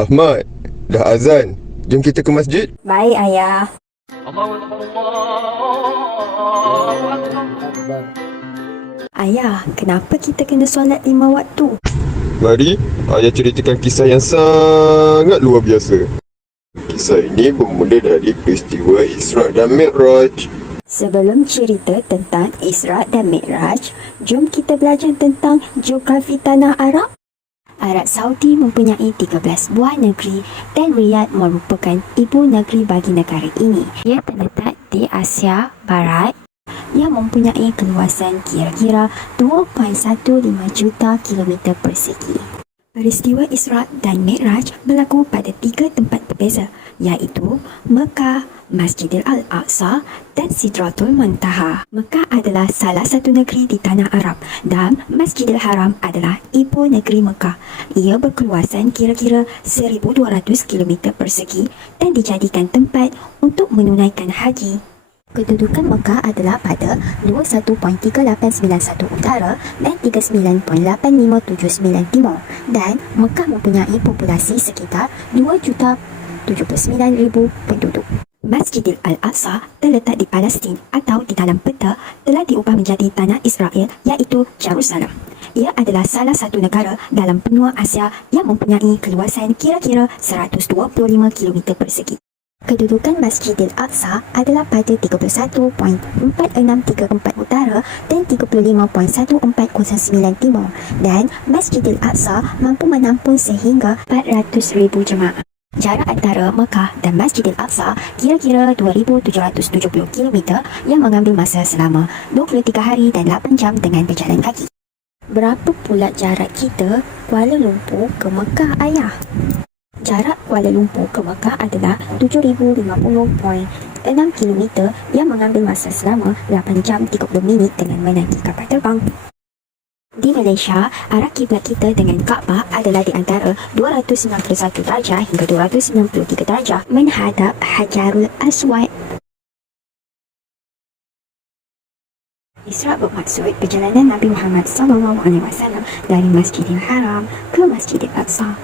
Ahmad, dah azan. Jom kita ke masjid. Baik, ayah. Ayah, kenapa kita kena solat 5 waktu? Mari, ayah ceritakan kisah yang sangat luar biasa. Kisah ini bermula dari peristiwa Isra' dan Mi'raj. Sebelum cerita tentang Isra' dan Mi'raj, jom kita belajar tentang geografi tanah Arab. Arab Saudi mempunyai 13 buah negeri dan Riyadh merupakan ibu negeri bagi negara ini. Ia terletak di Asia Barat yang mempunyai keluasan kira-kira 2.15 juta kilometer persegi. Peristiwa Isra' dan Mi'raj berlaku pada 3 tempat berbeza, iaitu Mekah, Masjidil Al-Aqsa dan Sidratul Muntaha. Mekah adalah salah satu negeri di tanah Arab dan Masjidil Haram adalah ibu negeri Mekah. Ia berkeluasan kira-kira 1,200 km persegi dan dijadikan tempat untuk menunaikan haji. Kedudukan Mekah adalah pada 21.3891 utara dan 39.8579 timur, dan Mekah mempunyai populasi sekitar 2,79,000 penduduk. Masjidil Al-Aqsa terletak di Palestin atau di dalam peta telah diubah menjadi tanah Israel, iaitu Jerusalem. Ia adalah salah satu negara dalam benua Asia yang mempunyai keluasan kira-kira 125 km persegi. Kedudukan Masjidil Aqsa adalah pada 31.4634 utara dan 35.1409 timur, dan Masjidil Aqsa mampu menampung sehingga 400,000 jemaah. Jarak antara Mekah dan Masjidil Aqsa kira-kira 2,770 km yang mengambil masa selama 23 hari dan 8 jam dengan berjalan kaki. Berapa pula jarak kita Kuala Lumpur ke Mekah, ayah? Jarak Kuala Lumpur ke Mekah adalah 7,050.6 km yang mengambil masa selama 8 jam 30 minit dengan menaiki kapal terbang. Di Malaysia, arah kiblat kita dengan Kaabah adalah di antara 291 darjah hingga 293 darjah menghadap Hajarul Aswad. Isra' bermaksud perjalanan Nabi Muhammad SAW dari Masjidil Haram ke Masjidil Aqsa.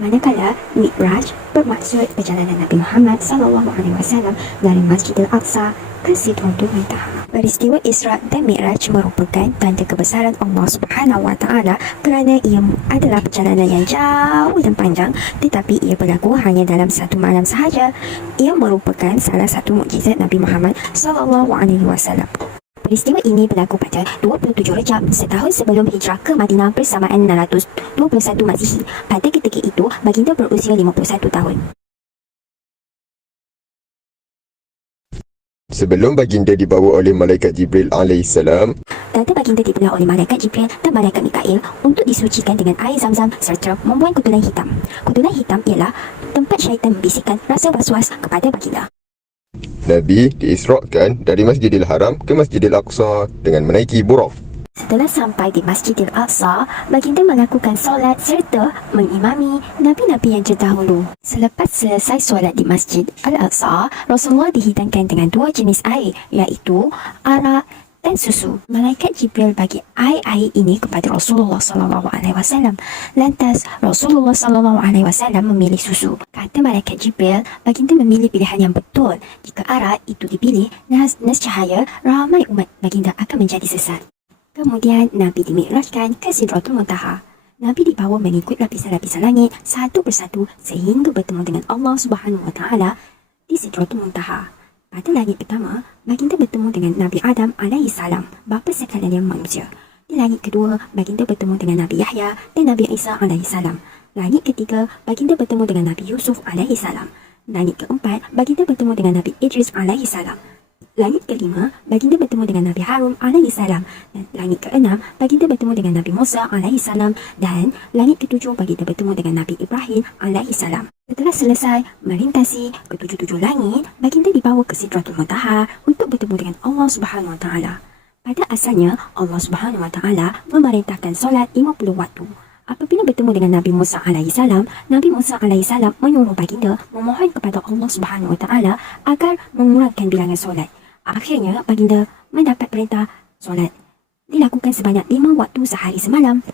Manakala Mi'raj bermaksud perjalanan Nabi Muhammad SAW dari Masjidil Aqsa ke Sidratul Muntaha. Peristiwa Isra' dan Mi'raj merupakan tanda kebesaran Allah Subhanahu Wa Taala kerana ia adalah perjalanan yang jauh dan panjang, tetapi ia berlaku hanya dalam satu malam sahaja. Ia merupakan salah satu mukjizat Nabi Muhammad SAW. Peristiwa ini berlaku pada 27 Rejab, setahun sebelum hijrah ke Madinah bersamaan 621 Masihi. Pada ketika itu, baginda berusia 51 tahun. Sebelum baginda dibawa oleh Malaikat Jibril alaihissalam, Tanda baginda dibelah oleh Malaikat Jibril dan Malaikat Mikail untuk disucikan dengan air zam-zam serta membuang kutulan hitam. Kutulan hitam ialah tempat syaitan membisikkan rasa was-was kepada baginda. Nabi diisrakan dari Masjidil Haram ke Masjidil Aqsa dengan menaiki buraq. Setelah sampai di Masjidil Aqsa, baginda melakukan solat serta mengimami Nabi-Nabi yang terdahulu. Selepas selesai solat di Masjid Al-Aqsa, Rasulullah dihidangkan dengan 2 jenis air, iaitu arak dan susu. Malaikat Jibril bagi air-air ini kepada Rasulullah SAW. Lantas Rasulullah SAW memilih susu. Kata Malaikat Jibril, baginda memilih pilihan yang betul. Jika arak itu dipilih, nescaya ramai umat baginda akan menjadi sesat. Kemudian Nabi dimi'rajkan ke Sidratul Muntaha. Nabi dibawa mengikut lapisan-lapisan langit satu persatu sehingga bertemu dengan Allah Subhanahu Wa Taala di Sidratul Muntaha. Pada langit pertama, baginda bertemu dengan Nabi Adam alaihissalam, bapa sekalian manusia. Di langit kedua, baginda bertemu dengan Nabi Yahya dan Nabi Isa alaihissalam. Langit ketiga, baginda bertemu dengan Nabi Yusuf alaihissalam. Langit keempat, baginda bertemu dengan Nabi Idris alaihissalam. Langit kelima, baginda bertemu dengan Nabi Harun alaihissalam. Dan langit keenam, baginda bertemu dengan Nabi Musa alaihissalam. Dan langit ketujuh, baginda bertemu dengan Nabi Ibrahim alaihissalam. Setelah selesai melintasi ketujuh-tujuh langit, baginda dibawa ke Sidratul Muntaha untuk bertemu dengan Allah Subhanahu Wa Taala. Pada asalnya, Allah Subhanahu Wa Taala memerintahkan solat 50 waktu. Apabila bertemu dengan Nabi Musa alaihissalam, Nabi Musa alaihissalam menyuruh baginda memohon kepada Allah Subhanahu Wa Taala agar mengurangkan bilangan solat. Akhirnya, baginda mendapat perintah solat dilakukan sebanyak 5 waktu sehari semalam.